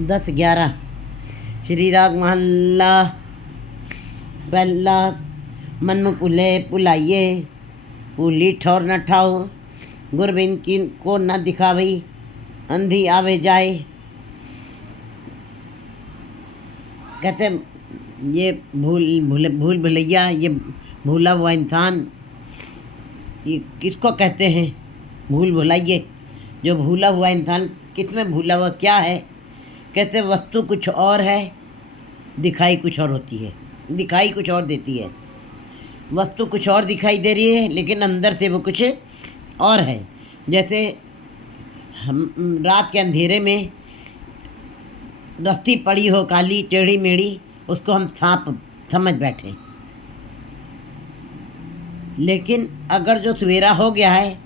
10-11 श्री राग महल्ला पहला। मन मुँह पुले पुलाइए, पुली ठौर न ठाओ, गुरबिन की को न दिखावई, अंधी आवे जाए। कहते ये भूल भुलैया, ये भूला हुआ इंसान, ये किसको कहते हैं? भूल भुलाइए। जो भूला हुआ इंसान किस में भूला हुआ क्या है? कहते वस्तु कुछ और है, दिखाई कुछ और होती है, दिखाई कुछ और देती है। वस्तु कुछ और दिखाई दे रही है लेकिन अंदर से वो कुछ और है। जैसे हम रात के अंधेरे में रस्सी पड़ी हो काली टेढ़ी मेढ़ी, उसको हम सांप समझ बैठे, लेकिन अगर जो सवेरा हो गया है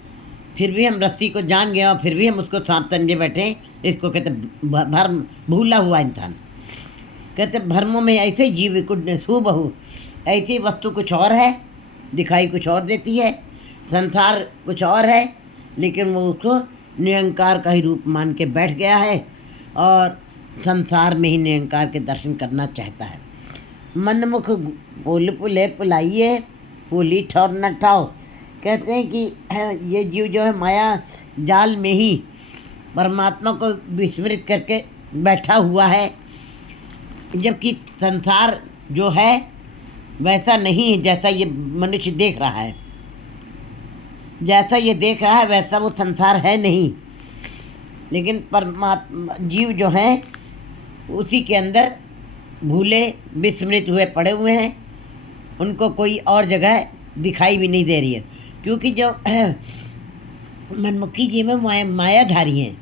फिर भी हम रस्सी को जान गए और फिर भी हम उसको सांप समझे बैठे, इसको कहते भ्रम, भूला हुआ इंसान। कहते भ्रमों में ऐसे जीव कुछ सुबहु, ऐसी वस्तु कुछ और है, दिखाई कुछ और देती है, संसार कुछ और है, लेकिन वो उसको निरंकार का ही रूप मान के बैठ गया है और संसार में ही निरंकार के दर्शन करना चाहता है। मन मुख पुल पुले पुलाइए, पुली ठौर न ठाओ। कहते हैं कि ये जीव जो है माया जाल में ही परमात्मा को विस्मृत करके बैठा हुआ है, जबकि संसार जो है वैसा नहीं है जैसा ये मनुष्य देख रहा है। जैसा ये देख रहा है वैसा वो संसार है नहीं, लेकिन परमात्मा जीव जो हैं उसी के अंदर भूले विस्मृत हुए पड़े हुए हैं, उनको कोई और जगह दिखाई भी नहीं दे रही है। क्योंकि जो मनमुखी जीव में मायाधारी हैं,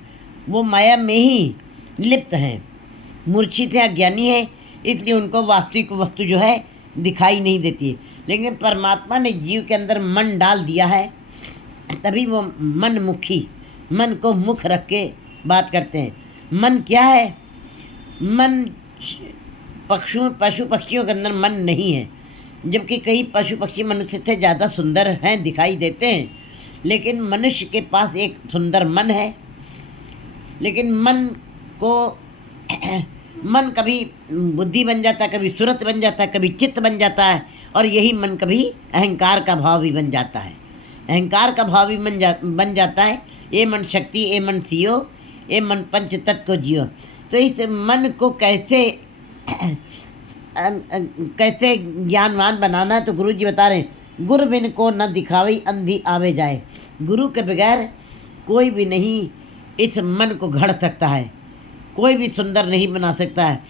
वो माया में ही लिप्त हैं, मूर्छित हैं, अज्ञानी हैं, इसलिए उनको वास्तविक वस्तु जो है दिखाई नहीं देती है। लेकिन परमात्मा ने जीव के अंदर मन डाल दिया है, तभी वो मनमुखी, मन को मुख रख के बात करते हैं। मन क्या है? मन पशु पक्षियों के अंदर मन नहीं है, जबकि कई पशु पक्षी मनुष्य से ज़्यादा सुंदर हैं, दिखाई देते हैं, लेकिन मनुष्य के पास एक सुंदर मन है। लेकिन मन को मन कभी बुद्धि बन जाता है, कभी सूरत बन जाता है, कभी चित्त बन जाता है, और यही मन कभी अहंकार का भाव भी बन जाता है। अहंकार का भाव भी बन जाता है। ये मन शक्ति, ये मन सियो, ये मन पंच तत्व को जियो। तो इस मन को कैसे ज्ञानवान बनाना है, तो गुरु जी बता रहे हैं, गुरु बिन को न दिखावई, अंधी आवे जाए। गुरु के बगैर कोई भी नहीं इस मन को घड़ सकता है, कोई भी सुंदर नहीं बना सकता है।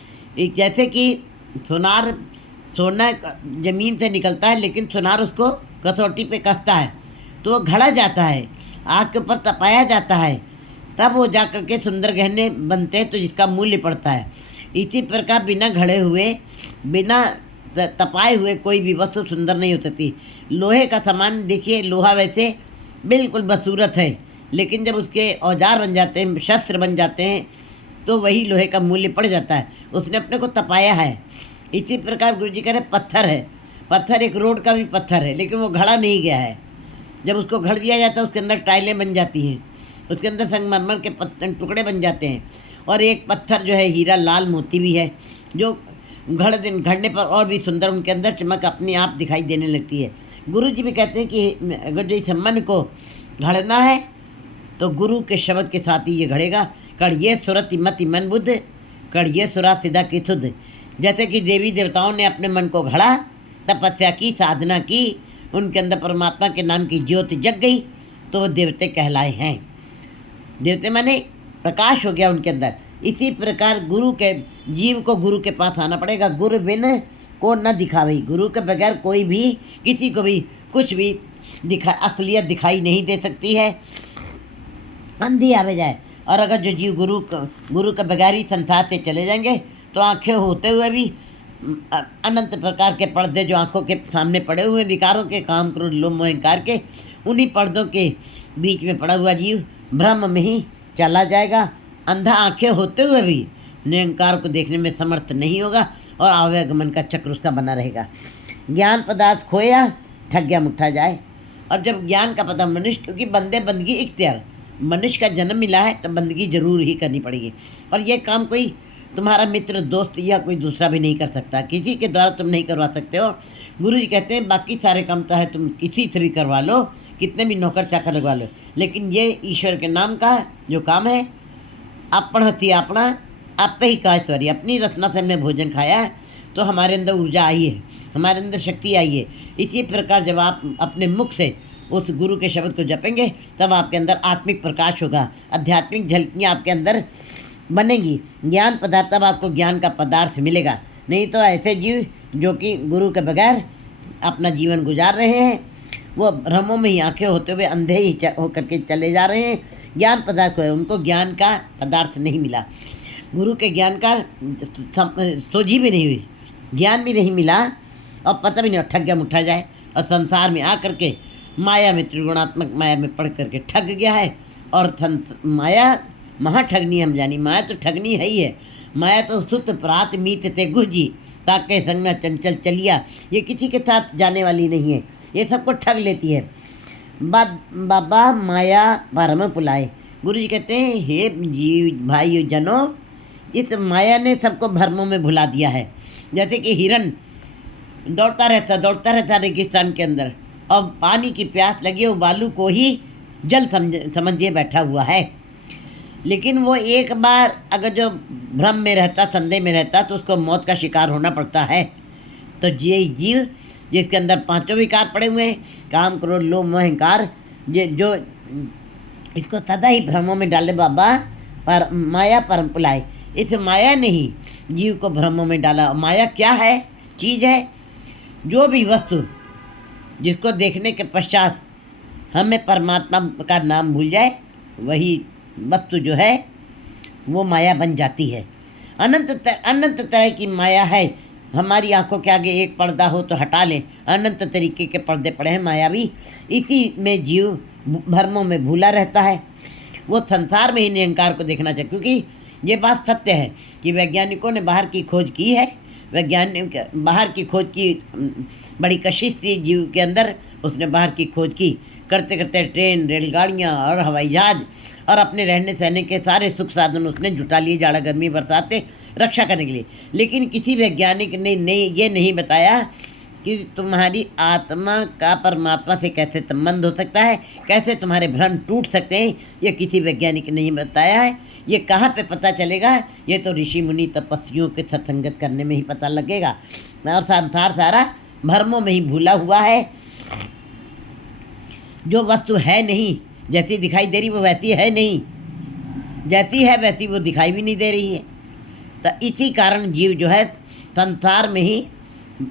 जैसे कि सोना ज़मीन से निकलता है, लेकिन सुनार उसको कसौटी पे कसता है तो वो घड़ा जाता है, आग के ऊपर तपाया जाता है, तब वो जा कर के सुंदर गहने बनते हैं, तो जिसका मूल्य पड़ता है। इसी प्रकार बिना घड़े हुए, बिना तपाए हुए कोई भी वस्तु सुंदर नहीं हो सकती। लोहे का सामान देखिए, लोहा वैसे बिल्कुल बदसूरत है, लेकिन जब उसके औजार बन जाते हैं, शस्त्र बन जाते हैं, तो वही लोहे का मूल्य पड़ जाता है, उसने अपने को तपाया है। इसी प्रकार गुरु जी कह रहे पत्थर है, पत्थर एक रोड का भी पत्थर है, लेकिन वो घड़ा नहीं गया है। जब उसको घड़ दिया जाता है उसके अंदर टाइलें बन जाती हैं, उसके अंदर संगमरमर के टुकड़े बन जाते हैं। और एक पत्थर जो है हीरा लाल मोती भी है, जो घड़ने पर और भी सुंदर उनके अंदर चमक अपने आप दिखाई देने लगती है। गुरु जी भी कहते हैं कि अगर जो इस मन को घड़ना है तो गुरु के शब्द के साथ ही ये घड़ेगा। कड़िए सुरत मति मन बुद्ध, कड़िए सुरा सिदा की सुध। जैसे कि देवी देवताओं ने अपने मन को घड़ा, तपस्या की, साधना की, उनके अंदर परमात्मा के नाम की ज्योति जग गई, तो वो देवते कहलाए हैं। देवते माने प्रकाश हो गया उनके अंदर। इसी प्रकार गुरु के जीव को गुरु के पास आना पड़ेगा। गुरु बिन को न दिखावई, गुरु के बगैर कोई भी किसी को भी कुछ भी असलियत दिखाई नहीं दे सकती है, अंधी आवे जाए। और अगर जो जीव गुरु के बगैर ही संसार से चले जाएंगे, तो आँखें होते हुए भी अनंत प्रकार के पर्दे जो आँखों के सामने पड़े हुए विकारों के, काम क्रोध लोभ मोह अहंकार के, उन्हीं पर्दों के बीच में पड़ा हुआ जीव भ्रम में ही चला जाएगा। अंधा आंखें होते हुए भी निरंकार को देखने में समर्थ नहीं होगा और आवागमन का चक्र उसका बना रहेगा। ज्ञान पदार्थ खोया, ठग गया मुट्ठा जाए। और जब ज्ञान का पता मनुष्य, क्योंकि बंदे बंदगी इख्तियार, मनुष्य का जन्म मिला है तो बंदगी जरूर ही करनी पड़ेगी। और ये काम कोई तुम्हारा मित्र, दोस्त या कोई दूसरा भी नहीं कर सकता, किसी के द्वारा तुम नहीं करवा सकते हो। गुरु जी कहते हैं बाकी सारे काम तो है तुम किसी से भी करवा लो, कितने भी नौकर चाकर लगवा लो, लेकिन ये ईश्वर के नाम का जो काम है, अपन हथी अपना आप पे ही का ऐश्वर्य। अपनी रचना से हमने भोजन खाया है तो हमारे अंदर ऊर्जा आई है, हमारे अंदर शक्ति आई है। इसी प्रकार जब आप अपने मुख से उस गुरु के शब्द को जपेंगे तब आपके अंदर आत्मिक प्रकाश होगा, आध्यात्मिक झलकियाँ आपके अंदर बनेंगी, ज्ञान पदार्थ, तब आपको ज्ञान का पदार्थ मिलेगा। नहीं तो ऐसे जीव जो कि गुरु के बगैर अपना जीवन गुजार रहे हैं, वो भ्रमों में ही आंखें होते हुए अंधे ही होकर के चले जा रहे हैं। ज्ञान पदार्थ को है, उनको ज्ञान का पदार्थ नहीं मिला, गुरु के ज्ञान का सोझी भी नहीं हुई, ज्ञान भी नहीं मिला, और पता भी नहीं, ठग गया मुठा जाए, और संसार में आकर के माया में, त्रिगुणात्मक माया में पढ़ करके ठग गया है। और माया महा ठगनी हम जानी, माया तो ठगनी है ही है। माया तो सुत प्रात मीत ते गुजी ताके संग न चंचल चलिया, ये किसी के साथ जाने वाली नहीं है, ये सबको ठग लेती है। बाबा माया भरम पुलाए, गुरु जी कहते हैं हे जीव भाई जनों, इस माया ने सबको भरमों में भुला दिया है। जैसे कि हिरन दौड़ता रहता रेगिस्तान के अंदर, और पानी की प्यास लगी, वो बालू को ही जल समझे बैठा हुआ है। लेकिन वो एक बार अगर जो भ्रम में रहता, संदेह में रहता, तो उसको मौत का शिकार होना पड़ता है। तो ये जीव जिसके अंदर पांचों विकार पड़े हुए हैं, काम, क्रोध, लोभ, मोह, अहंकार, जो इसको सदा ही भ्रमों में डाले बाबा, पर माया परम पुलाए, इस माया ने ही जीव को भ्रमों में डाला। माया क्या है? चीज़ है, जो भी वस्तु जिसको देखने के पश्चात हमें परमात्मा का नाम भूल जाए, वही वस्तु जो है वो माया बन जाती है। अनंत तरह की माया है। हमारी आंखों के आगे एक पर्दा हो तो हटा लें, अनंत तरीके के पर्दे पड़े हैं मायावी। इसी में जीव भ्रमों में भूला रहता है। वो संसार में ही निरंकार को देखना चाहिए, क्योंकि ये बात सत्य है कि वैज्ञानिकों ने बाहर की खोज की है। वैज्ञानिक बाहर की खोज की बड़ी कशिश थी जीव के अंदर, उसने बाहर की खोज की, करते करते ट्रेन, रेलगाड़ियाँ और हवाई जहाज और अपने रहने सहने के सारे सुख साधन उसने जुटा लिए, जाड़ा गर्मी बरसाते रक्षा करने के लिए। लेकिन किसी वैज्ञानिक ने ये नहीं बताया कि तुम्हारी आत्मा का परमात्मा से कैसे संबंध हो सकता है, कैसे तुम्हारे भ्रम टूट सकते हैं, ये किसी वैज्ञानिक ने नहीं बताया है। ये कहाँ पे पता चलेगा? ये तो ऋषि मुनि तपस्वियों के सत्संगत करने में ही पता लगेगा। और संसार सारा भ्रमों में ही भूला हुआ है। जो वस्तु है नहीं, जैसी दिखाई दे रही वो वैसी है नहीं, जैसी है वैसी वो दिखाई भी नहीं दे रही है। तो इसी कारण जीव जो है संसार में ही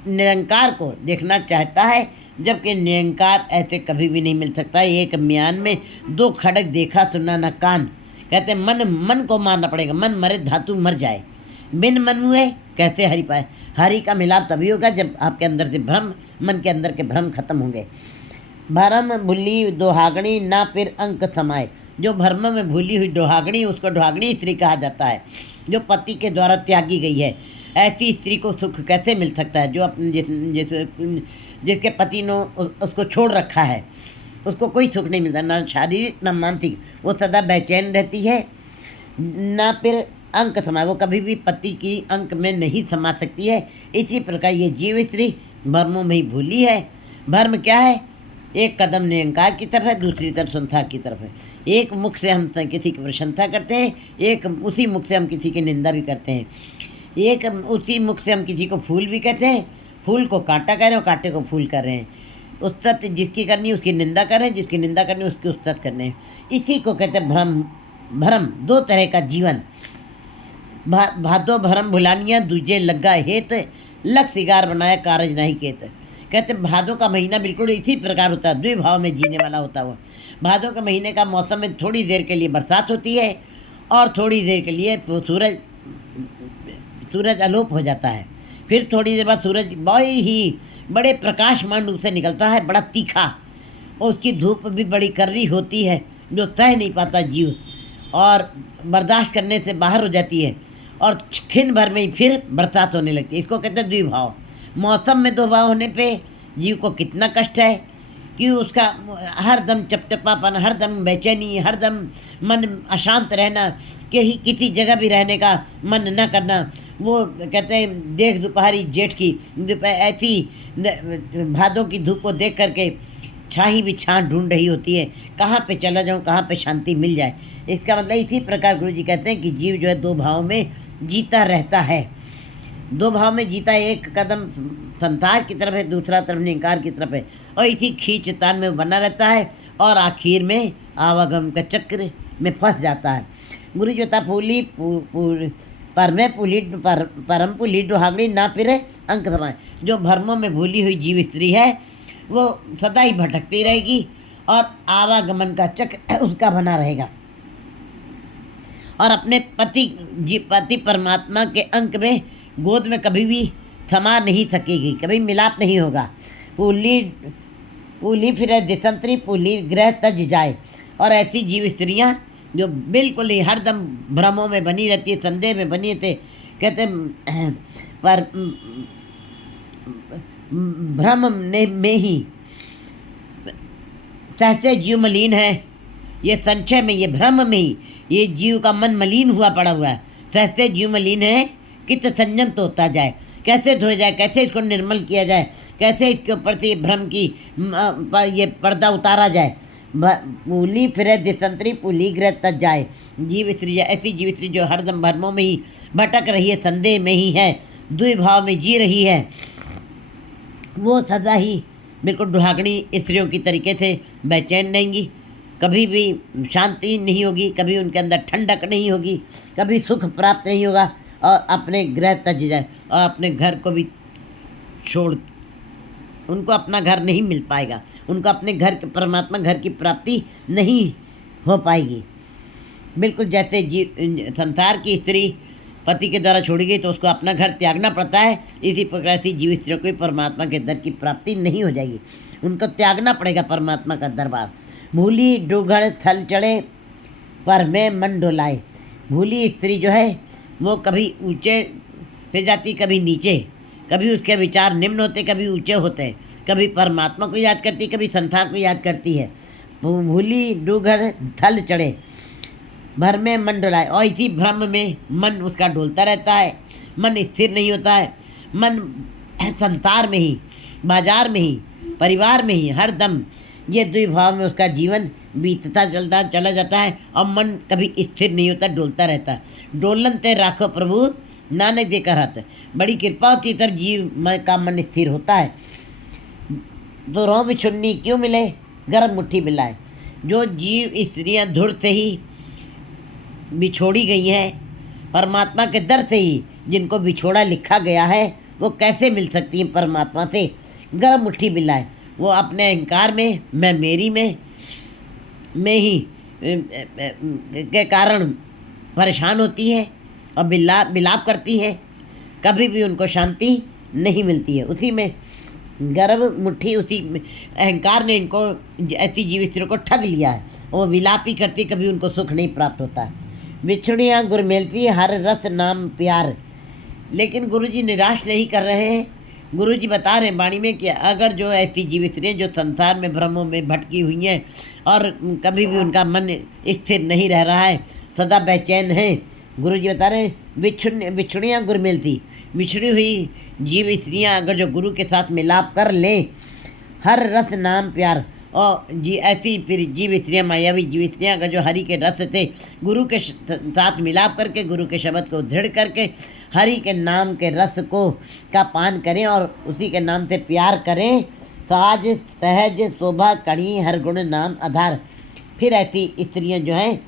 निरंकार को देखना चाहता है, जबकि निरंकार ऐसे कभी भी नहीं मिल सकता। एक म्यान में दो खड़ग देखा सुना न कान, कहते मन को मारना पड़ेगा, मन मरे धातु मर जाए, बिन मन हुए कैसे हरि पाए। हरि का मिलाप तभी होगा जब आपके अंदर से भ्रम, मन के अंदर के भ्रम खत्म होंगे। भरम भूली दोहागणी ना फिर अंक समाए, जो भ्रम में भूली हुई डोहागणी, उसको डोहागणी स्त्री कहा जाता है, जो पति के द्वारा त्यागी गई है। ऐसी स्त्री को सुख कैसे मिल सकता है? जो अपने जिसके पति ने उसको छोड़ रखा है, उसको कोई सुख नहीं मिलता, ना शारीरिक ना मानसिक। वो सदा बेचैन रहती है। ना फिर अंक समाए, वो कभी भी पति की अंक में नहीं समा सकती है। इसी प्रकार ये जीव स्त्री भ्रमों में ही भूली है। भ्रम क्या है? एक कदम निरंकार की तरफ है, दूसरी तरफ संसार की तरफ है। एक मुख से हम किसी की प्रशंसा करते हैं, एक उसी मुख से हम किसी की निंदा भी करते हैं। एक उसी मुख से हम किसी को फूल भी कहते हैं, फूल को कांटा कह रहे हैं और कांटे को फूल कर रहे हैं। उस्तत जिसकी करनी उसकी निंदा कर रहे हैं, जिसकी निंदा करनी उसकी उस्तत कर रहे हैं। इसी को कहते हैं भ्रम। दो तरह का जीवन, भादो भरम भुलानिया दूजे लग्गा हेत, लग सिगार बनाया कारज नहीं केत। कहते भादों का महीना बिल्कुल इसी प्रकार होता है, द्विभाव में जीने वाला होता है वो। भादों के महीने का मौसम में थोड़ी देर के लिए बरसात होती है और थोड़ी देर के लिए तो सूरज अलोप हो जाता है। फिर थोड़ी देर बाद सूरज बड़े प्रकाशमान रूप से निकलता है, बड़ा तीखा, और उसकी धूप भी बड़ी कर्री होती है, जो सह नहीं पाता जीव, और बर्दाश्त करने से बाहर हो जाती है, और क्षण भर में ही फिर बरसात होने लगती है। इसको कहते हैं द्विभाव। मौसम में दो भाव होने पे जीव को कितना कष्ट है कि उसका हरदम चपचपापन, हरदम बेचैनी, हरदम मन अशांत रहना, कहीं किसी जगह भी रहने का मन न करना। वो कहते हैं देख दोपहरी जेठ की ऐसी भादों की धूप को देख करके छाही भी छां ढूंढ रही होती है, कहाँ पे चला जाऊँ, कहाँ पे शांति मिल जाए। इसका मतलब इसी प्रकार गुरु जी कहते हैं कि जीव जो है दो भाव में जीता रहता है। दो भाव में जीता है, एक कदम संसार की तरफ है, दूसरा तरफ निकार की तरफ है, और इसी खींचतान में बना रहता है और आखिर में आवागम का चक्र में फंस जाता है। गुरु जी बता फूली पर में पुली परम पुली डुहागड़ी ना फिरे अंक समाए। जो भ्रमों में भूली हुई जीव स्त्री है वो सदा ही भटकती रहेगी और आवागमन का चक्र उसका बना रहेगा, और अपने पति परमात्मा के अंक में गोद में कभी भी थमा नहीं सकेगी, कभी मिलाप नहीं होगा। पूली फिर दिसंतरी पूली ग्रह तज जाए। और ऐसी जीव स्त्रियाँ जो बिल्कुल ही हरदम भ्रमों में बनी रहती है, संदेह में बनी रहती, कहते पर भ्रम में ही सहसे जीव मलिन है। ये संशय में, ये भ्रम में ही ये जीव का मन मलिन हुआ पड़ा हुआ है। सहसे जीव मलिन है, कित संयम तो होता जाए, कैसे धोया जाए, कैसे इसको निर्मल किया जाए, कैसे इसके ऊपर से भ्रम की ये पर्दा उतारा जाए। पूली फिर दिसंतरी पूली ग्रह तज जाए। जीव स्त्री, ऐसी जीव स्त्री जो हरदम भ्रमों में ही भटक रही है, संदेह में ही है, द्विभाव में जी रही है, वो सदा ही बिल्कुल दुहागनी स्त्रियों की तरीके से बेचैन रहेंगी, कभी भी शांति नहीं होगी, कभी उनके अंदर ठंडक नहीं होगी, कभी सुख प्राप्त नहीं होगा, और अपने ग्रह तज जाए और अपने घर को भी छोड़, उनको अपना घर नहीं मिल पाएगा, उनको अपने घर के परमात्मा घर की प्राप्ति नहीं हो पाएगी। बिल्कुल जैसे संसार की स्त्री पति के द्वारा छोड़ी गई तो उसको अपना घर त्यागना पड़ता है, इसी प्रकार से जीव स्त्रियों को परमात्मा के दर की प्राप्ति नहीं हो जाएगी, उनको त्यागना पड़ेगा परमात्मा का दरबार। भूली डूगड़ थल चढ़े पर में मन डोलाए। भूली स्त्री जो है वो कभी ऊंचे पे जाती, कभी नीचे, कभी उसके विचार निम्न होते, कभी ऊंचे होते, कभी परमात्मा को याद करती, कभी संसार को याद करती है। भूली डूगड़ थल चढ़े भर में मन डोलाए। और इसी भ्रम में मन उसका डोलता रहता है, मन स्थिर नहीं होता है, मन संसार में ही, बाजार में ही, परिवार में ही हरदम ये द्विभाव में उसका जीवन बीतता चला जाता है, और मन कभी स्थिर नहीं होता, डोलता रहता है। डोलन ते राखो प्रभु नानक जी का हाथ। बड़ी कृपा होती तब जीव का मन स्थिर होता है। तो रों बिछुन्नी क्यों मिले गर्म मुट्ठी मिलाए। जो जीव स्त्रियां धुर से ही बिछोड़ी गई हैं, परमात्मा के दर से ही जिनको बिछोड़ा लिखा गया है, वो कैसे मिल सकती हैं परमात्मा से। गर्म मुट्ठी मिलाए, वो अपने अहंकार में, मैं मेरी में ही के कारण परेशान होती है और बिलाप करती है, कभी भी उनको शांति नहीं मिलती है। उसी में गर्भ मुट्ठी, उसी अहंकार ने इनको ऐसी जीव स्त्रियों को ठग लिया है, वो विलाप ही करती, कभी उनको सुख नहीं प्राप्त होता है। बिछुड़ियाँ गुर मेलती हर रस नाम प्यार। लेकिन गुरुजी निराश नहीं कर रहे हैं। गुरुजी बता रहे हैं वाणी में कि अगर जो ऐसी जीव स्त्रियाँ जो संसार में भ्रमों में भटकी हुई हैं और कभी भी उनका मन स्थिर नहीं रह रहा है, सदा बेचैन है, गुरुजी बता रहे हैं बिछुड़ियाँ गुर मेलती, बिछड़ी हुई जीव स्त्रियाँ अगर जो गुरु के साथ मिलाप कर लें, हर रस नाम प्यार, और ऐसी फिर जीव स्त्रियाँ, मायावी जीव स्त्रियाँ अगर जो हरि के रस से गुरु के साथ मिलाप करके, गुरु के शब्द को दृढ़ करके हरि के नाम के रस को का पान करें और उसी के नाम से प्यार करें, साज सहज शोभा कड़ी हर गुण नाम आधार। फिर ऐसी स्त्रियाँ जो हैं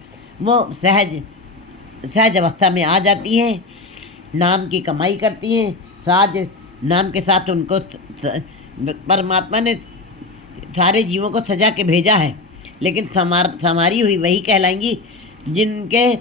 वो सहज अवस्था में आ जाती हैं, नाम की कमाई करती हैं। साज नाम के साथ उनको परमात्मा ने सारे जीवों को सजा के भेजा है, लेकिन समारी हुई वही कहलाएंगी जिनके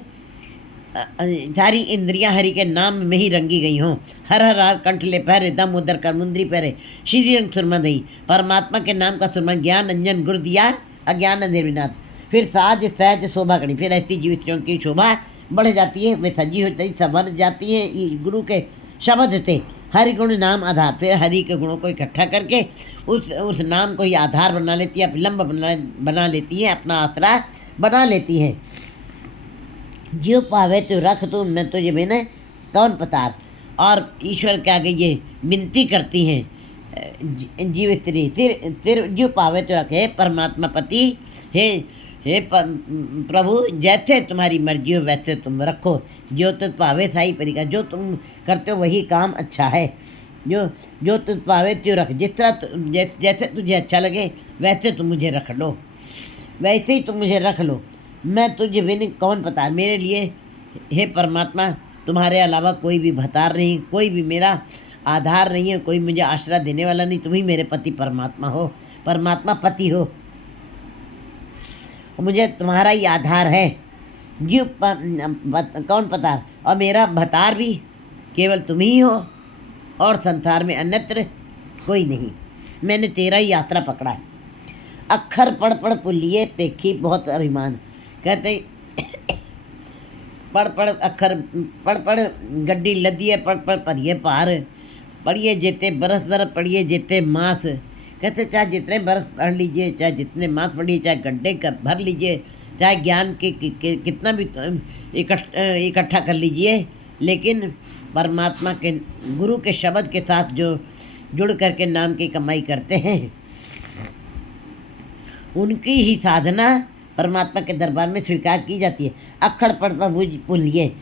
सारी इंद्रियां हरि के नाम में ही रंगी गई हों। हर हर हर कंठ ले पहरे, दम उदर कर मुंदरी पहरे, श्री रंग सुरमा दई। परमात्मा के नाम का सुरमा ज्ञान अंजन गुरु दिया अज्ञान निर्विनाश। फिर साज सहज शोभा कड़ी, फिर ऐसी जीव स्त्रियों की शोभा बढ़ जाती है, वे सजी होती संवर जाती है गुरु के शब्द थे हरि गुण नाम आधार। फिर हरि के गुणों को इकट्ठा करके उस नाम को ही आधार बना लेती है, अवलंब बना लेती है, अपना आसरा बना लेती है। जो पावे तो रख तू मैं तुझे बिना कौन पतार। और ईश्वर के आगे ये विनती करती हैं जीव स्त्री, फिर जो पावे तो रखे परमात्मा पति, हे प्रभु जैसे तुम्हारी मर्जी हो वैसे तुम रखो, जो तुझ पावे साई परिका, जो तुम करते हो वही काम अच्छा है, जो तुझ पावे त्यो रख, जिस तरह जैसे तुझे अच्छा लगे वैसे तुम मुझे रख लो, वैसे ही तुम मुझे रख लो, मैं तुझे बिन कौन पता। मेरे लिए हे परमात्मा तुम्हारे अलावा कोई भी भतार नहीं, कोई भी मेरा आधार नहीं है, कोई मुझे आश्रय देने वाला नहीं, तुम ही मेरे पति परमात्मा हो, परमात्मा पति हो, मुझे तुम्हारा ही आधार है। जीव कौन पतार, और मेरा भतार भी केवल तुम ही हो और संसार में अन्यत्र कोई नहीं, मैंने तेरा ही यात्रा पकड़ा है। अक्षर पढ़ पढ़ पुलिये पेखी बहुत अभिमान, कहते पढ़ पढ़ अक्षर पढ़ पढ़ गड्डी लदी है, पढ़ पढ़ पढ़िए पार, पढ़िए जितने बरस बरस पढ़िए जितने मास, कहते चाहे जितने बरस पढ़ लीजिए, चाहे जितने मास पढ़िए, चाहे गड्ढे भर लीजिए, चाहे ज्ञान के कितना भी इकट्ठा कर लीजिए, लेकिन परमात्मा के गुरु के शब्द के साथ जो जुड़ करके नाम की कमाई करते हैं, उनकी ही साधना परमात्मा के दरबार में स्वीकार की जाती है। अक्षर पढ़ पर बुझ पुलिये,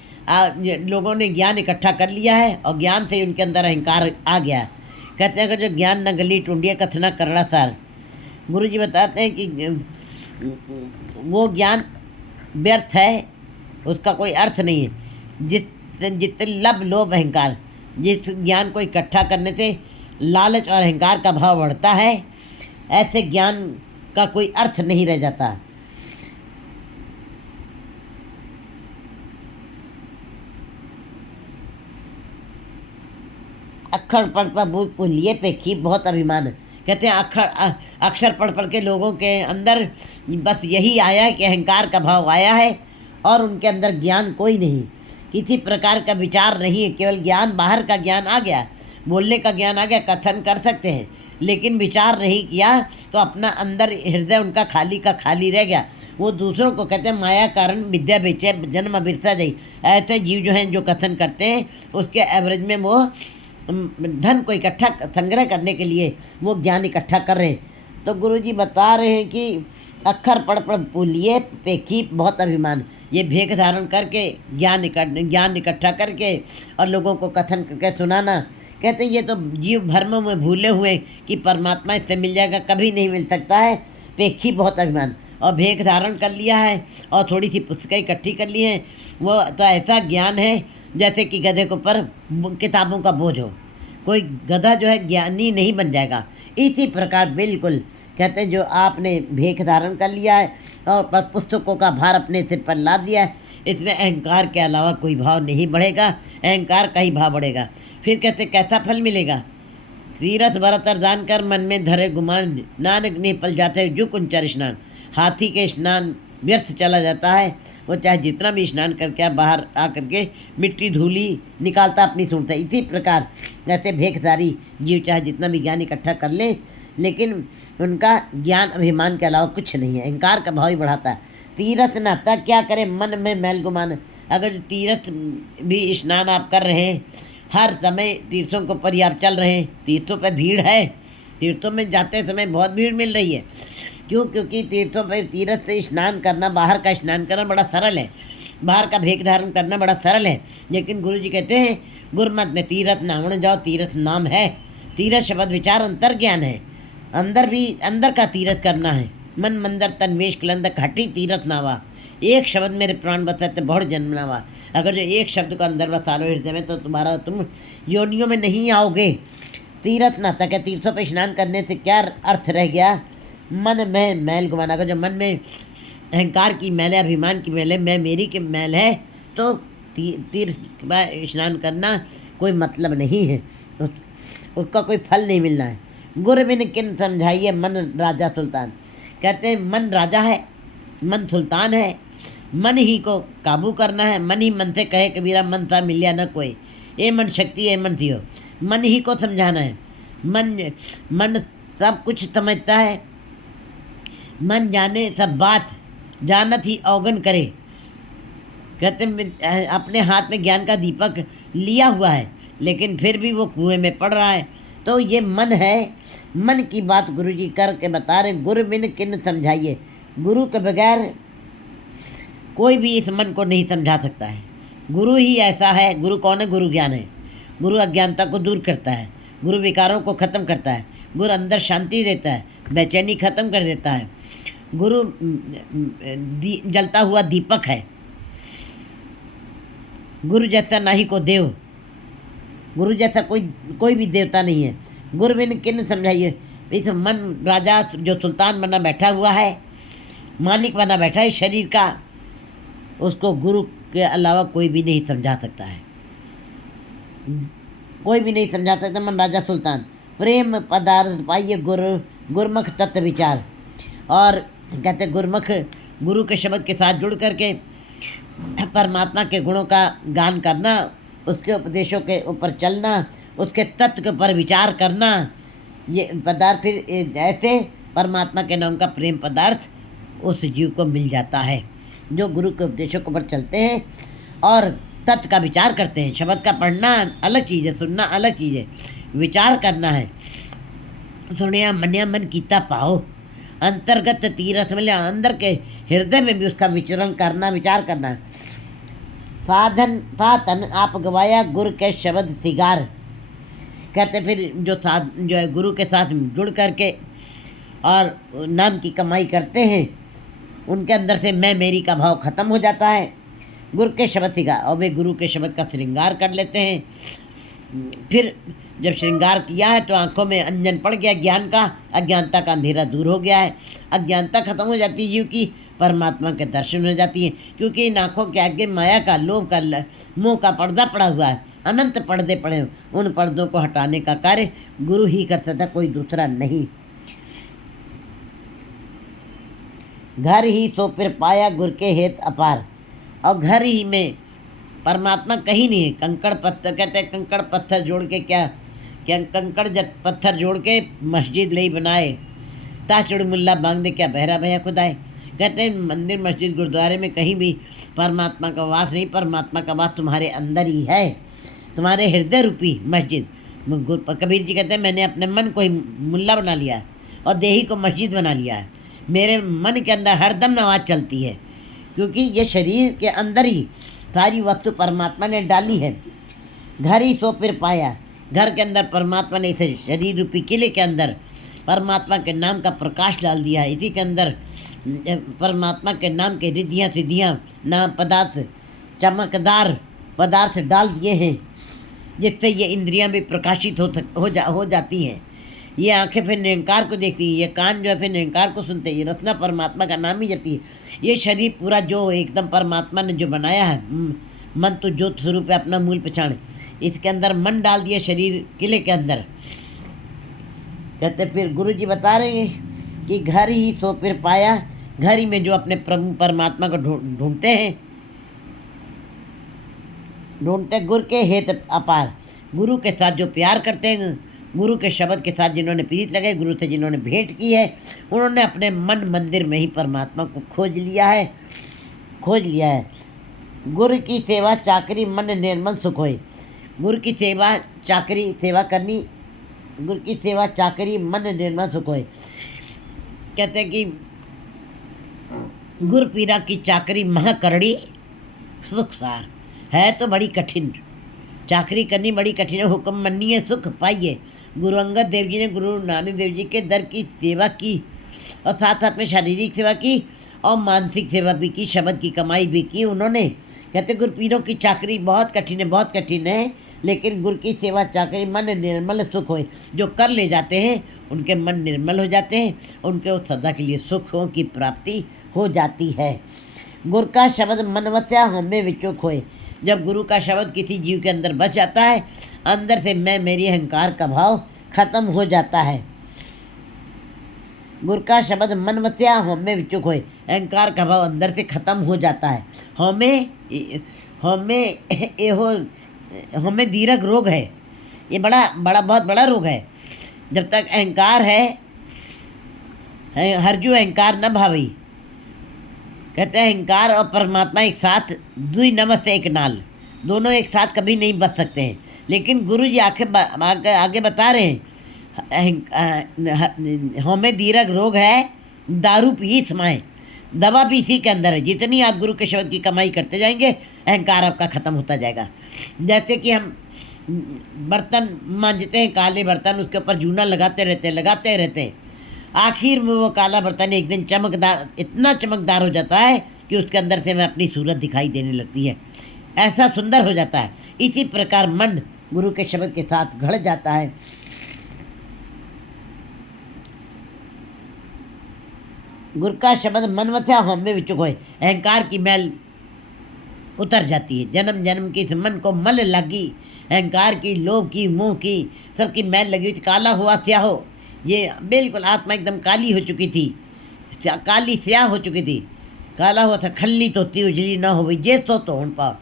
लोगों ने ज्ञान इकट्ठा कर लिया है और ज्ञान से उनके अंदर अहंकार आ गया। कहते हैं अगर जो ज्ञान न गली टूंडिया कथना करड़ा सार, गुरु जी बताते हैं कि वो ज्ञान व्यर्थ है, उसका कोई अर्थ नहीं है। जितने लब लोभ अहंकार, जिस ज्ञान को इकट्ठा करने से लालच और अहंकार का भाव बढ़ता है, ऐसे ज्ञान का कोई अर्थ नहीं रह जाता। अक्षर पढ़ पर बूझ पुलिये पेखी बहुत अभिमान, कहते हैं अक्षर पढ़ पढ़ के लोगों के अंदर बस यही आया है कि अहंकार का भाव आया है और उनके अंदर ज्ञान कोई नहीं, किसी प्रकार का विचार नहीं है, केवल ज्ञान बाहर का ज्ञान आ गया, बोलने का ज्ञान आ गया, कथन कर सकते हैं, लेकिन विचार नहीं किया तो अपना अंदर हृदय उनका खाली का खाली रह गया। वो दूसरों को कहते हैं माया कारण विद्या बेचे जन्म बिरसा जाई। ऐसे जीव जो हैं जो कथन करते हैं उसके एवरेज में वो धन को इकट्ठा संग्रह करने के लिए वो ज्ञान इकट्ठा कर रहे हैं। तो गुरुजी बता रहे हैं कि अक्षर पढ़ पढ़ पुलिये पेखी बहुत अभिमान, ये भेख धारण करके ज्ञान इकट्ठा करके और लोगों को कथन करके सुनाना, कहते हैं ये तो जीव भ्रम में भूले हुए कि परमात्मा इससे मिल जाएगा, कभी नहीं मिल सकता है। पेखी बहुत अभिमान, और भेख धारण कर लिया है और थोड़ी सी पुस्तकें इकट्ठी कर ली हैं, वो तो ऐसा ज्ञान है जैसे कि गधे के ऊपर किताबों का बोझ हो, कोई गधा जो है ज्ञानी नहीं बन जाएगा। इसी प्रकार बिल्कुल कहते हैं जो आपने भेख धारण कर लिया है और पुस्तकों का भार अपने सिर पर लाद दिया है, इसमें अहंकार के अलावा कोई भाव नहीं बढ़ेगा, अहंकार का ही भाव बढ़ेगा। फिर कहते कैसा फल मिलेगा, तीरथ व्रत दान कर मन में धरे गुमान, नानक निपल जाते जो कुंचर स्नान। हाथी के स्नान व्यर्थ चला जाता है, वो चाहे जितना भी स्नान करके बाहर आ करके मिट्टी धूली निकालता अपनी सूंढता है। इसी प्रकार जैसे भेखधारी जीव चाहे जितना भी ज्ञान इकट्ठा कर ले, लेकिन उनका ज्ञान अभिमान के अलावा कुछ नहीं है, अहंकार का भाव ही बढ़ाता है। तीर्थ नहाता क्या करे मन में मैल गुमान, अगर तीर्थ भी स्नान आप कर रहे हैं, हर समय तीर्थों के ऊपर ही आप चल रहे हैं, तीर्थों पर भीड़ है, तीर्थों में जाते समय बहुत भीड़ मिल रही है। क्यों? क्योंकि तीर्थों पर तीर्थ से स्नान करना, बाहर का स्नान करना बड़ा सरल है, बाहर का भेख धारण करना बड़ा सरल है, लेकिन गुरु जी कहते हैं गुरमत में तीर्थ नावण जाओ, तीर्थ नाम है। तीर्थ शब्द विचार अंतर ज्ञान है, अंदर का तीर्थ करना है। मन मंदिर तन्वेश कलंदक हटी तीर्थ नावा, एक शब्द मेरे प्राण बसाते बहुत जन्म नावा। अगर जो एक शब्द को अंदर बसा लो हृदय में तो तुम योनियों में नहीं आओगे। तीर्थ नाता क्या, तीर्थों पर स्नान करने से क्या अर्थ रह गया, मन में मैल गुमाना। अगर जो मन में अहंकार की मैल है, अभिमान की मैल है, मैं मेरी की मैल है, तो तीर्थ स्नान करना कोई मतलब नहीं है, उसका कोई फल नहीं मिलना है। गुर बिन किन समझाइए मन राजा सुल्तान, कहते हैं मन राजा है, मन सुल्तान है, मन ही को काबू करना है। मन ही मन से कहे कबीरा मन सा मिलिया न कोई, ए मन शक्ति ए मन थियो। मन ही को समझाना है। मन मन सब कुछ समझता है। मन जाने सब बात, जानत ही अवगन करे। कहते अपने हाथ में ज्ञान का दीपक लिया हुआ है, लेकिन फिर भी वो कुएं में पड़ रहा है। तो ये मन है। मन की बात गुरु जी करके बता रहे, गुरु बिन किन समझाइए। गुरु के बगैर कोई भी इस मन को नहीं समझा सकता है। गुरु ही ऐसा है। गुरु कौन है? गुरु ज्ञान है। गुरु अज्ञानता को दूर करता है। गुरु विकारों को ख़त्म करता है। गुरु अंदर शांति देता है, बेचैनी ख़त्म कर देता है। गुरु जलता हुआ दीपक है। गुरु जैसा ना ही को देव। गुरु जैसा कोई भी देवता नहीं है। गुरु बिन किन समझाइए। इस मन राजा जो सुल्तान बना बैठा हुआ है, मालिक बना बैठा है शरीर का, उसको गुरु के अलावा कोई भी नहीं समझा सकता है। कोई भी नहीं समझा सकता। मन राजा सुल्तान प्रेम पदार्थ पाइए गुरमुख तत्व विचार। और कहते गुरमुख गुरु के शब्द के साथ जुड़ करके परमात्मा के गुणों का गान करना, उसके उपदेशों के ऊपर चलना, उसके तत्व के ऊपर विचार करना, ये पदार्थ फिर ऐसे परमात्मा के नाम का प्रेम पदार्थ उस जीव को मिल जाता है जो गुरु के उपदेशों के ऊपर चलते हैं और तत्व का विचार करते हैं। शब्द का पढ़ना अलग चीज़ है, सुनना अलग चीज़ है, विचार करना है। सुनिया मनिया मन कीता पाओ, अंतर्गत तीरथ मिले, अंदर के हृदय में भी उसका विचरण करना, विचार करना। साधन आप गवाया गुरु के शब्द सिगार। कहते फिर जो है गुरु के साथ जुड़ करके और नाम की कमाई करते हैं, उनके अंदर से मैं मेरी का भाव खत्म हो जाता है। गुरु के शब्द सिगार, और वे गुरु के शब्द का श्रृंगार कर लेते हैं। फिर जब श्रृंगार किया है तो आंखों में अंजन पड़ गया ज्ञान का, अज्ञानता का अंधेरा दूर हो गया है, अज्ञानता खत्म हो जाती है जीव की, परमात्मा के दर्शन हो जाती है। क्योंकि इन आँखों के आगे माया का, लोभ का, मोह का पर्दा पड़ा हुआ है, अनंत पर्दे पड़े। उन पर्दों को हटाने का कार्य गुरु ही कर सकता, कोई दूसरा नहीं। घर ही सो फिर पाया गुर के हेत अपार। और घर ही में परमात्मा कहीं नहीं है। कंकड़ पत्थर, कहते हैं कंकड़ पत्थर जोड़ के क्या कंकड़ पत्थर जोड़ के मस्जिद ले बनाए, ताचड़ मुल्ला बांग दे क्या बहरा भया खुदाए। कहते हैं मंदिर मस्जिद गुरुद्वारे में कहीं भी परमात्मा का वास नहीं। परमात्मा का वास तुम्हारे अंदर ही है, तुम्हारे हृदय रूपी मस्जिद। कबीर जी कहते हैं मैंने अपने मन को ही मुल्ला बना लिया और देही को मस्जिद बना लिया है। मेरे मन के अंदर हरदम नमाज चलती है, क्योंकि ये शरीर के अंदर ही सारी वस्तु परमात्मा ने डाली है। घर ही सो फिर पाया, घर के अंदर परमात्मा ने इसे शरीर रूपी किले के अंदर परमात्मा के नाम का प्रकाश डाल दिया है। इसी के अंदर परमात्मा के नाम के रिद्धियाँ सिद्धियाँ नाम पदार्थ चमकदार पदार्थ डाल दिए हैं, जिससे ये इंद्रियां भी प्रकाशित हो जाती हैं। ये आंखें फिर निरंकार को देखती हैं, ये कान जो है फिर निरंकार को सुनते हैं, ये रचना परमात्मा का नाम ही जपती है। ये शरीर पूरा जो एकदम परमात्मा ने जो बनाया है, मन तो ज्योत स्वरूप है, अपना मूल पहचान, इसके अंदर मन डाल दिया शरीर किले के अंदर। कहते फिर गुरु जी बता रहे हैं कि घर ही सो फिर पाया, घर ही में जो अपने प्रभु परमात्मा को ढूंढते हैं, ढूंढते गुरु के हेत अपार। गुरु के साथ जो प्यार करते हैं, गुरु के शब्द के साथ जिन्होंने प्रीत लगाई, गुरु से जिन्होंने भेंट की है, उन्होंने अपने मन मंदिर में ही परमात्मा को खोज लिया है। गुरु की सेवा चाकरी मन निर्मल सुख होए। गुरु की सेवा चाकरी सेवा करनी, गुरु की सेवा चाकरी मन निर्मल सुख होए। कहते हैं कि गुरु पीरा की चाकरी महाकरड़ी सुख सार है। तो बड़ी कठिन चाकरी करनी, बड़ी कठिन है। हुक्म मनिए सुख पाइए। गुरु अंगद देव जी ने गुरु नानक देव जी के दर की सेवा की और साथ साथ में शारीरिक सेवा की और मानसिक सेवा भी की, शब्द की कमाई भी की उन्होंने। कहते गुरु पीरों की चाकरी बहुत कठिन है, बहुत कठिन है, लेकिन गुरु की सेवा चाकरी मन निर्मल सुख होए। जो कर ले जाते हैं उनके मन निर्मल हो जाते हैं, उनके वो सदा के लिए सुखों की प्राप्ति हो जाती है। गुरु का शब्द मन वस्या हमें विचो खोए। जब गुरु का शब्द किसी जीव के अंदर बस जाता है, अंदर से मैं मेरी अहंकार का भाव खत्म हो जाता है। गुरु का शब्द मन वस्या हमें विचो खोए, अहंकार का भाव अंदर से खत्म हो जाता है। हमें एहो हमें दीर्घ रोग है। ये बड़ा बड़ा बहुत बड़ा रोग है। जब तक अहंकार है, हरजू अहंकार न भावी। कहते हैं अहंकार और परमात्मा एक साथ दुई नमस्ते एक नाल, दोनों एक साथ कभी नहीं बच सकते हैं। लेकिन गुरु जी आगे बता रहे हैं, हमें दीर्घ रोग है, दारू पी समाए, दवा भी इसी के अंदर है। जितनी आप गुरु के शब्द की कमाई करते जाएंगे, अहंकार आपका ख़त्म होता जाएगा। जैसे कि हम बर्तन मांजते हैं, काले बर्तन, उसके ऊपर जूना लगाते रहते हैं। आखिर में वो काला बर्तन एक दिन चमकदार, इतना चमकदार हो जाता है कि उसके अंदर से हमें अपनी सूरत दिखाई देने लगती है। ऐसा सुंदर हो जाता है। इसी प्रकार मन गुरु के शब्द के साथ घड़ जाता है। गुरु का शब्द मन वस्या हमें विच होए, अहंकार की मैल उतर जाती है। जन्म जन्म की इस मन को मल लगी, अहंकार की, लोभ की, मोह की, सबकी मैल लगी हुई, काला हुआ स्याह हो। ये बिल्कुल आत्मा एकदम काली हो चुकी थी, काली स्याह हो चुकी थी। काला हुआ था, खलनी तो होती उजली ना हो, जे तो होन पाओ।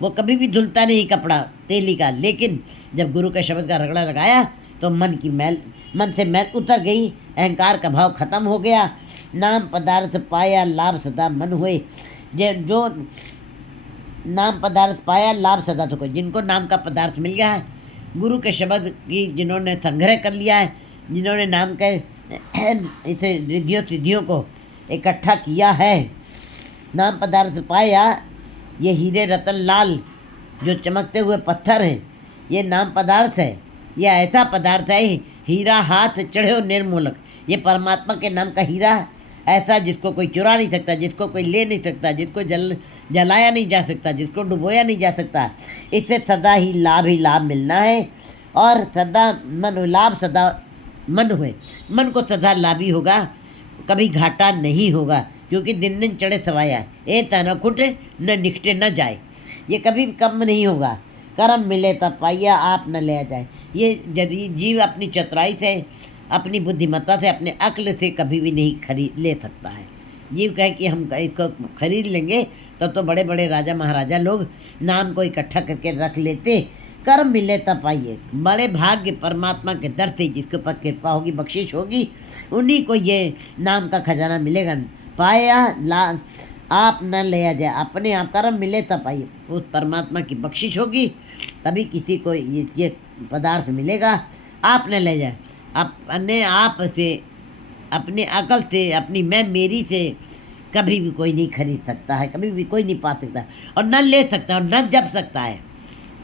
वो कभी भी धुलता नहीं कपड़ा तेली का। लेकिन जब गुरु के शब्द का रगड़ा लगाया तो मन से मैल उतर गई, अहंकार का भाव खत्म हो गया। नाम पदार्थ पाया, लाभ सदा मन हुए। जो नाम पदार्थ पाया, लाभ सदा सुख। जिनको नाम का पदार्थ मिल गया है, गुरु के शब्द की जिन्होंने संग्रह कर लिया है, जिन्होंने नाम के इसे रिद्धियों सिद्धियों को इकट्ठा किया है, नाम पदार्थ पाया। ये हीरे रतन लाल जो चमकते हुए पत्थर हैं, ये नाम पदार्थ है। ये ऐसा पदार्थ है, हीरा हाथ चढ़े निर्मूलक। ये परमात्मा के नाम का हीरा है, ऐसा जिसको कोई चुरा नहीं सकता, जिसको कोई ले नहीं सकता, जिसको जलाया नहीं जा सकता, जिसको डुबोया नहीं जा सकता। इससे सदा ही लाभ मिलना है। और सदा लाभ सदा मन हुए, मन को सदा लाभ ही होगा, कभी घाटा नहीं होगा। क्योंकि दिन दिन चढ़े सवाया है, ए तना खुट न निकटे न जाए। ये कभी कम नहीं होगा। कर्म मिले तब पाइया, आप न ले जाए। ये यदि जीव अपनी चतुराई से, अपनी बुद्धिमत्ता से, अपने अक्ल से कभी भी नहीं खरीद ले सकता है। जीव कहे कि हम इसको खरीद लेंगे, तब तो बड़े बड़े राजा महाराजा लोग नाम को इकट्ठा करके रख लेते। कर्म मिले तब पाइए। बड़े भाग्य परमात्मा के दर से जिसके ऊपर कृपा होगी, बख्शिश होगी, उन्हीं को ये नाम का खजाना मिलेगा। पाया आप न लिया जाए, अपने आप कर्म मिले तब पाइए। उस परमात्मा की बख्शिश होगी, तभी किसी को ये पदार्थ मिलेगा। आप न ले जाए, अपने आप से, अपने अकल से, अपनी मैं मेरी से कभी भी कोई नहीं खरीद सकता है, कभी भी कोई नहीं पा सकता, और न ले सकता और न जप सकता है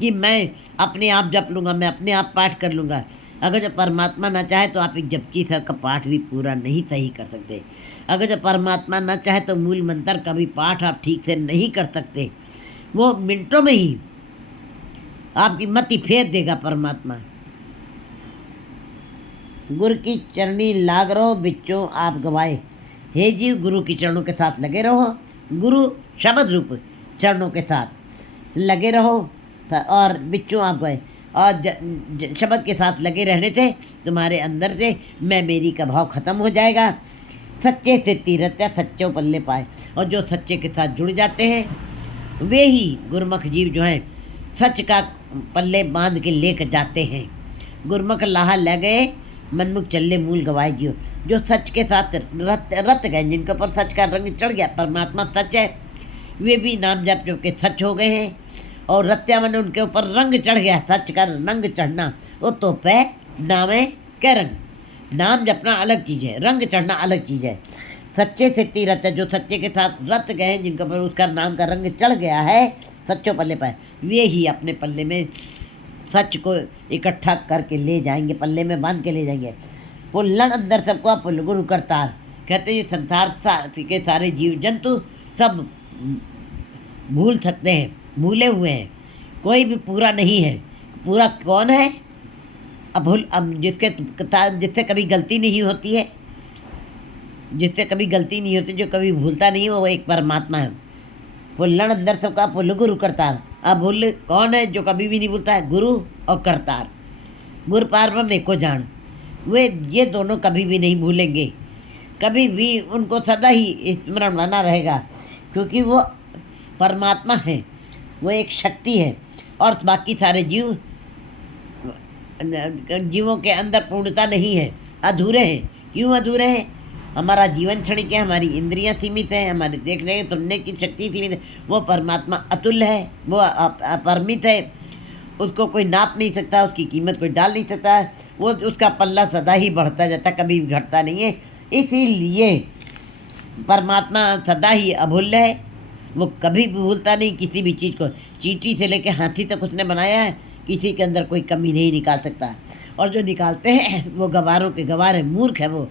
कि मैं अपने आप जप लूँगा, मैं अपने आप पाठ कर लूँगा। अगर जब परमात्मा ना चाहे तो आप एक जपजी सर का पाठ भी पूरा नहीं सही कर सकते। अगर जब परमात्मा ना चाहे तो मूल मंत्र का भी पाठ आप ठीक से नहीं कर सकते। वो मिनटों में ही आपकी मति फेर देगा परमात्मा। गुरु की चरणी लाग रहो, बिच्चों आप गवाए। हे जीव, गुरु की चरणों के साथ लगे रहो, गुरु शब्द रूप चरणों के साथ लगे रहो, और बिच्चों आप गए। और शब्द के साथ लगे रहने से तुम्हारे अंदर से मैं मेरी का भाव खत्म हो जाएगा। सच्चे से तीरत्या सच्चों पल्ले पाए। और जो सच्चे के साथ जुड़ जाते हैं वे ही गुरमुख जीव जो हैं सच का पल्ले बांध के लेकर जाते हैं। गुरमुख लाहा ले गए, मनमुख चले मूल गवाए जियो। जो सच के साथ रत गए, जिनके ऊपर सच का रंग चढ़ गया, परमात्मा सच है, वे भी नाम जप जप के सच हो गए हैं। और रत्या मन उनके ऊपर रंग चढ़ गया, सच का रंग चढ़ना वो तो पे नामे के रंग। नाम जपना अलग चीज़ है, रंग चढ़ना अलग चीज़ है। सच्चे से तीरथ है, जो सच्चे के साथ रत गए हैं, जिनके ऊपर उसका नाम का रंग चढ़ गया है, सच्चों पल्ले पाए, वे ही अपने पल्ले में सच को इकट्ठा करके ले जाएंगे, पल्ले में बांध के ले जाएंगे। पुल्लन अंदर सबको पुल गुरु करतार। कहते हैं ये संसार के सारे जीव जंतु सब भूल सकते हैं, भूले हुए हैं, कोई भी पूरा नहीं है। पूरा कौन है? अब जिससे कभी गलती नहीं होती है, जिससे कभी गलती नहीं होती, जो कभी भूलता नहीं है, वो एक परमात्मा है। पुल्लन अंदर सबका पुल गुरु करतार। अब भूल कौन है जो कभी भी नहीं भूलता है? गुरु और करतार। गुरु पार्वम एको जान। वे ये दोनों कभी भी नहीं भूलेंगे, कभी भी उनको सदा ही स्मरण बना रहेगा, क्योंकि वो परमात्मा है, वो एक शक्ति है। और बाकी सारे जीवों के अंदर पूर्णता नहीं है, अधूरे हैं। क्यों अधूरे हैं? हमारा जीवन क्षणिक है, हमारी इंद्रियां सीमित हैं, हमारे देखने सुनने की शक्ति सीमित है। वो परमात्मा अतुल्य है, वो अपरिमित है, उसको कोई नाप नहीं सकता, उसकी कीमत कोई डाल नहीं सकता है। वो उसका पल्ला सदा ही बढ़ता जाता, कभी भी घटता नहीं है। इसीलिए परमात्मा सदा ही अभूल्य है, वो कभी भी भूलता नहीं किसी भी चीज़ को। चींटी से लेकर हाथी तक उसने बनाया है, किसी के अंदर कोई कमी नहीं निकाल सकता। और जो निकालते हैं वो गवारों के गवार है, मूर्ख है वो।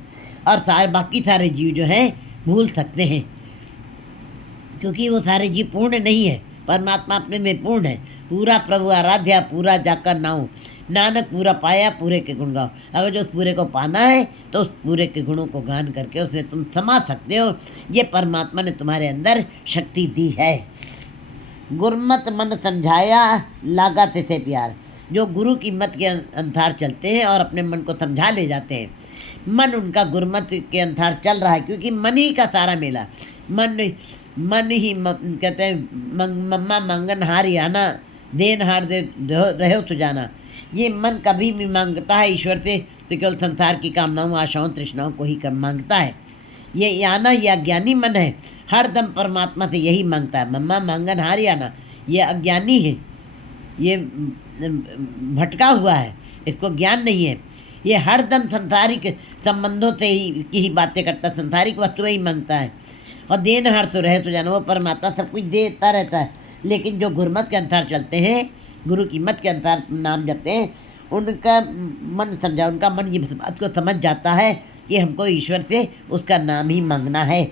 और बाकी सारे जीव जो हैं भूल सकते हैं, क्योंकि वो सारे जीव पूर्ण नहीं है, परमात्मा अपने में पूर्ण है। पूरा प्रभु आराध्या, पूरा जाकर नाऊ, नानक पूरा पाया पूरे के गुण गाओ। अगर जो उस पूरे को पाना है तो उस पूरे के गुणों को गान करके उसमें तुम समा सकते हो। ये परमात्मा ने तुम्हारे अंदर शक्ति दी है। गुरमत मन समझाया लागा तिसे प्यार। जो गुरु की मत के अनुसार चलते हैं और अपने मन को समझा ले जाते हैं, मन उनका गुरमत के अनुसार चल रहा है, क्योंकि मन ही का सारा मेला। मन ही कहते हैं मम्मा मंगन हार आना, देन हार दे रहे हो तो जाना। ये मन कभी भी मांगता है ईश्वर से तो केवल संसार की कामनाओं, आशाओं, तृष्णाओं को ही मांगता है। ये आना, ये अज्ञानी मन है, हर दम परमात्मा से यही मांगता है। मम्मा मांगन हार आना, ये अज्ञानी है, ये भटका हुआ है, इसको ज्ञान नहीं है। ये हर दम संसारिक संबंधों से ही की ही बातें करता है, संसारिक वस्तुएं ही मांगता है। और देन हार तो रहे तो जाना, वो परमात्मा सब कुछ देता रहता है। लेकिन जो गुरमत के अनुसार चलते हैं, गुरु की मत के अनुसार नाम जपते हैं, उनका मन समझा, उनका मन ये बात को समझ जाता है कि हमको ईश्वर से उसका नाम ही मांगना है।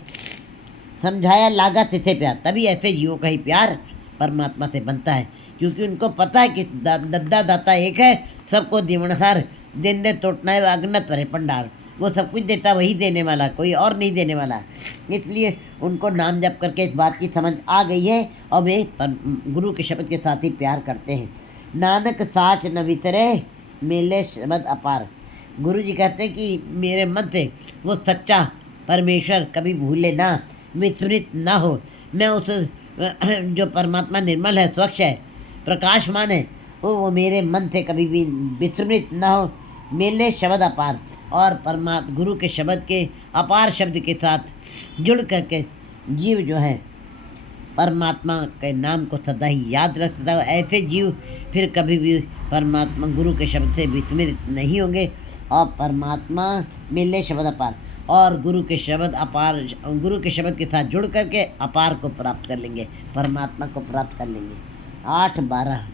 समझाया लागा तिसे प्यार, तभी ऐसे जीवों का ही प्यार परमात्मा से बनता है, क्योंकि उनको पता है कि दद्दा दाता एक है, सबको दीवनहार, दिन दे तोटना है अगनत भरे पंडार। वो सब कुछ देता, वही देने वाला, कोई और नहीं देने वाला। इसलिए उनको नाम जप करके इस बात की समझ आ गई है और वे गुरु के शब्द के साथ ही प्यार करते हैं। नानक साच न विसरे मेले शब्द अपार। गुरु जी कहते हैं कि मेरे मन से वो सच्चा परमेश्वर कभी भूले ना, विस्मृत ना हो। मैं उस जो परमात्मा निर्मल है, स्वच्छ है, प्रकाशमान है, वो मेरे मन से कभी भी विस्मृत ना हो। मेले शब्द अपार, और गुरु के शब्द के अपार शब्द के साथ जुड़ करके जीव जो है परमात्मा के नाम को सदा ही याद रखता है। ऐसे जीव फिर कभी भी परमात्मा गुरु के शब्द से विस्मृत नहीं होंगे और परमात्मा मिले शब्द अपार और गुरु के शब्द अपार, गुरु के शब्द के साथ जुड़ करके अपार को प्राप्त कर लेंगे, परमात्मा को प्राप्त कर लेंगे। 8-12